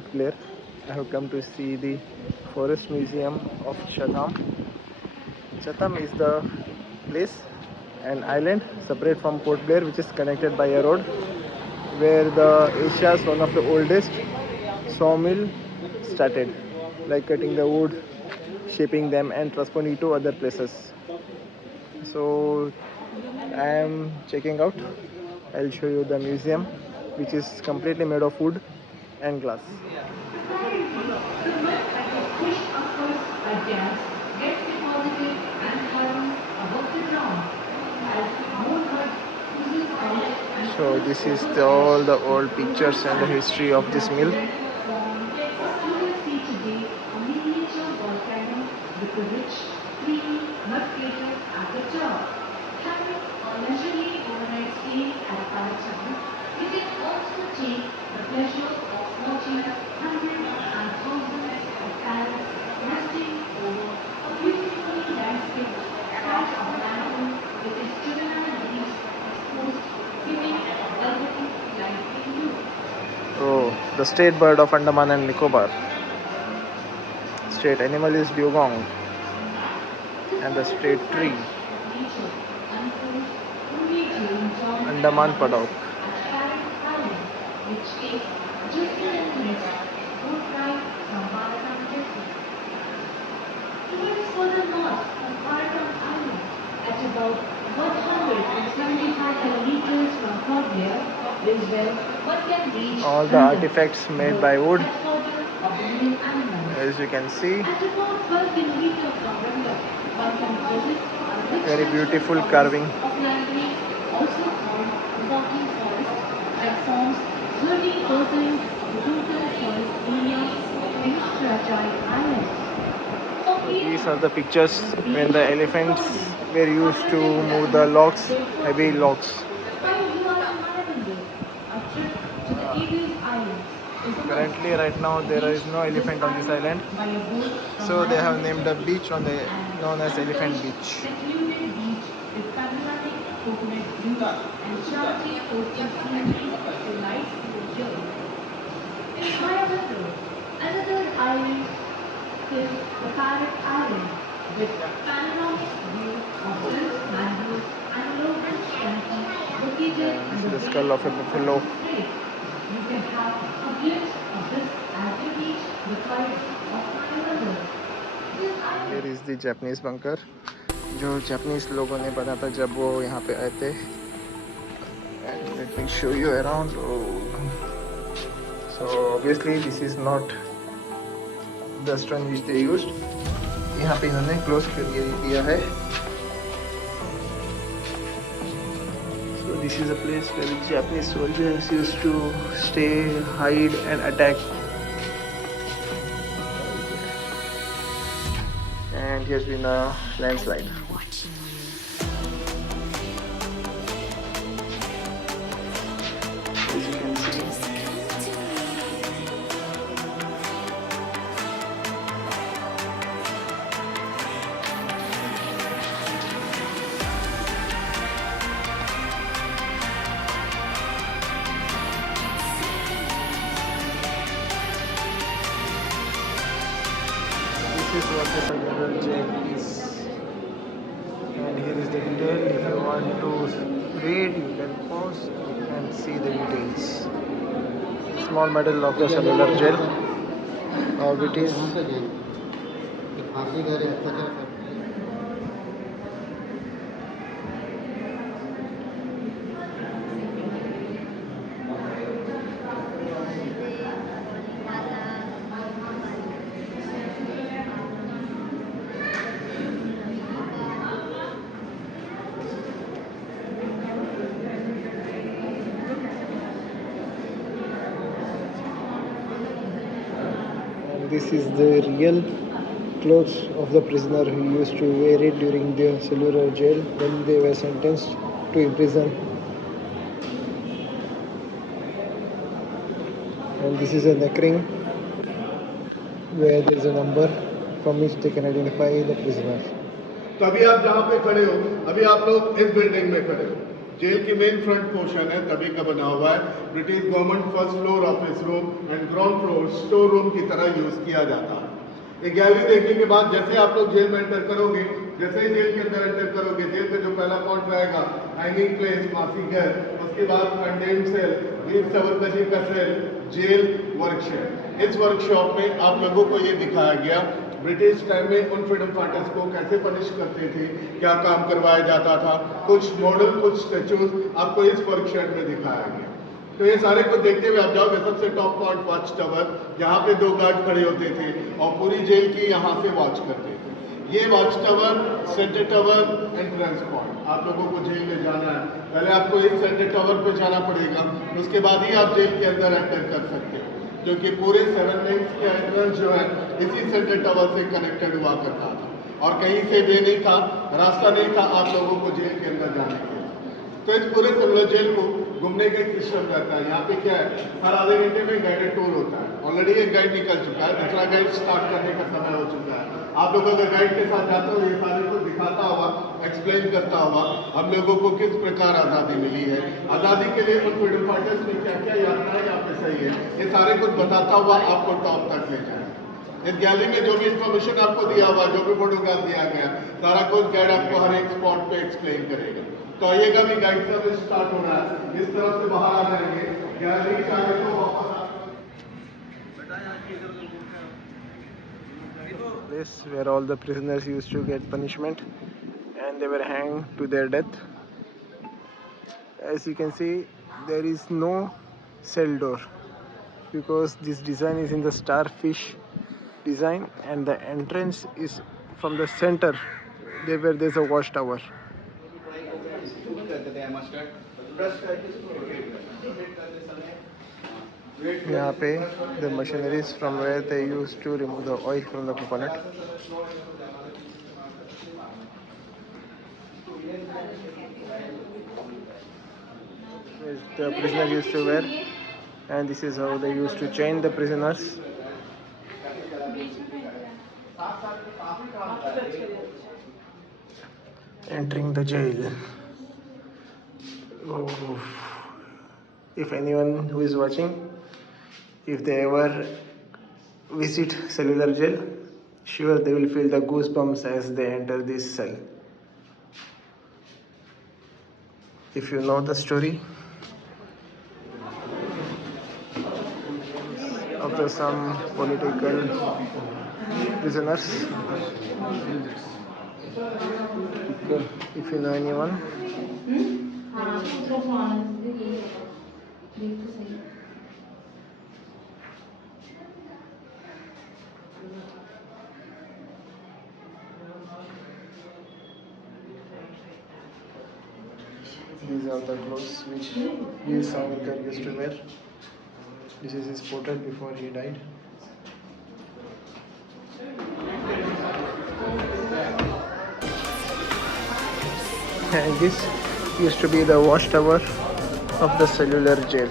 Port Blair. I have come to see the Forest Museum of Chatham. Chatham is the place, an island separate from Port Blair, which is connected by a road, where the Asia's one of the oldest sawmill started, like cutting the wood, shaping them, and transporting to other places. So I am checking out. I'll show you the museum, which is completely made of wood and glass. So this is all the old pictures and the history of this mill. Oh, the state bird of Andaman and Nicobar. State animal is dugong, and the state tree Andaman Padok. About 175 kilometers from Port Blair is where one can reach All the artifacts made by wood, as you can see. At about 12 kilometers from Rangla, one can visit Very beautiful carving. of mangroves, also called walking forest, that forms 30% of the total forest area of this fragile island. These are the pictures when the elephants were used to move the logs, heavy logs. Currently, right now, there is no elephant on this island, so they have named a beach on the known as Elephant Beach. Another island is the Parrot Island, with panoramic view of dense mangroves and lowland canopy located And in this the is the very skull of a buffalo. strait. You can have a glimpse of this as you reach the sides of Mangalore. This island Here is the Japanese bunker, जो Japanese लोगों ने बना था जब वो यहाँ पे आए थे. And let me show you around. Oh. So obviously this is not the stone which they used. यहाँ पे इन्होंने क्लोज कर दिया है. So this is a place where the Japanese soldiers used to stay, hide and attack. And here's been a landslide. As you can see. This is what the cellular jail is, and here is the detail. If you want to read, you can pause and see the details. Small medal of the cellular jail, how it is. This is the real clothes of the prisoner who used to wear it during the cellular jail when they were sentenced to imprison. And this is a neck ring where there is a number from which they can identify the prisoner. तो अभी आप जहाँ पे खड़े हो, अभी आप लोग इस बिल्डिंग में खड़े हो. जेल की मेन फ्रंट पोर्शन है तभी का बना हुआ है। British government first floor office room and ground floor store room की तरह यूज किया जाता है। ये गैलरी देखने के बाद जैसे आप लोग जेल में एंटर करोगे, जैसे ही जेल के अंदर एंटर करोगे, जेल का जो पहला पॉइंट रहेगा हैंगिंग प्लेस, माफी घर, उसके बाद कंडेम्ड सेल, वीर सावरकर जी का सेल, जेल वर्कशॉप। इस वर्कशॉप में आप लोगों को ये दिखाया गया ब्रिटिश टाइम में उन फ्रीडम फाइटर्स को कैसे पनिश करते थे, क्या काम करवाया जाता था। कुछ मॉडल, कुछ स्टेचूज आपको इस वर्कशॉप में दिखाया गया। तो ये सारे को देखते हुए आप जाओगे, सबसे टॉप पॉइंट वॉच टावर, यहाँ पे 2 गार्ड खड़े होते थे और पूरी जेल की यहाँ से वॉच करते थे। ये watch tower, centre tower, entrance point. आप लोगों को जेल में जाना है, पहले आपको इस सेंटर टावर पे जाना पड़ेगा, उसके बाद ही आप जेल के अंदर एंटर कर सकते हो, क्योंकि पूरे 7 विंग्स के एंट्रेंस जो है इसी सेंटर टावर से कनेक्टेड हुआ करता था और कहीं से भी नहीं था, रास्ता नहीं था आप लोगों को जेल के अंदर जाने के लिए। तो इस पूरे सिमला जेल को घूमने का एक सिस्टम रहता है। यहाँ पे क्या है, हर आधे घंटे में गाइडेड टूर होता है। ऑलरेडी एक गाइड निकल चुका है, दूसरा गाइड स्टार्ट करने का समय हो चुका है। आप लोग अगर गाइड के साथ जाते हो, ये सारे को दिखाता हुआ, एक्सप्लेन करता हुआ हम लोगों को किस प्रकार आज़ादी मिली है, आज़ादी के लिए उन फ्रीडम फाइटर्स ने क्या क्या यात्राएं यहाँ पे सही है, ये सारे कुछ बताता हुआ आपको टॉप तक ले जाए। इस गैलरी में जो भी इंफॉर्मेशन आपको दिया हुआ, जो भी फोटोग्राफ दिया गया, सारा कुछ गाइड आपको हर एक स्पॉट पे एक्सप्लेन करेगा। तो आइएगा भी, गाइड सर्विस स्टार्ट हो रहा है। इस तरफ से बाहर आ जाएंगे, गैलरी चाहे तो वापस Place where all the prisoners used to get punishment and they were hanged to their death. As you can see, there is no cell door because this design is in the starfish design and the entrance is from the center there where there's a watchtower. यहाँ पे the machineries from where they used to remove the oil from the coconut. Which the prisoner used to wear, and this is how they used to chain the prisoners. Entering the jail. Oh. If anyone who is watching, if they ever visit cellular jail, sure they will feel the goosebumps as they enter this cell. If you know the story of the some political prisoners, if you know anyone, these are the clothes which Veer Savarkar used to wear. This is his portrait before he died. And this used to be the watchtower of the cellular jail.